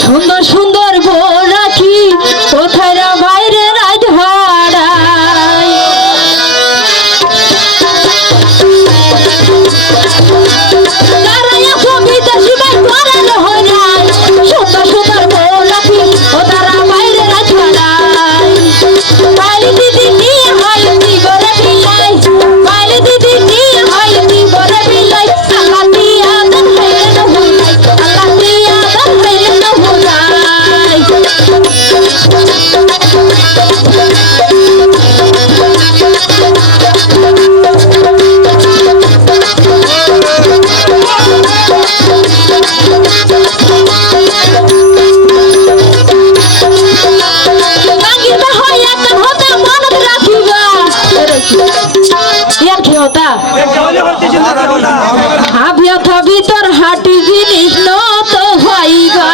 সুন্দর সুন্দর বউ রাখি কোথায় রা বাইরে রাত ভাড়ায় সুন্দর সুন্দর বউ রাখি কোথায় বাইরে রাত ভাড়ায় বাইরে দিদি নিয়ে হয় দিগরে বিলাই বাইরে দিদি নিয়ে হয় দিগরে বিলাই আল্লাহ দিয়া দন হইলে না ভুলাই আল্লাহ দিয়া দন হইলে না ভুলাই ভিতর হাঁটি জিনিস নত ভাইবা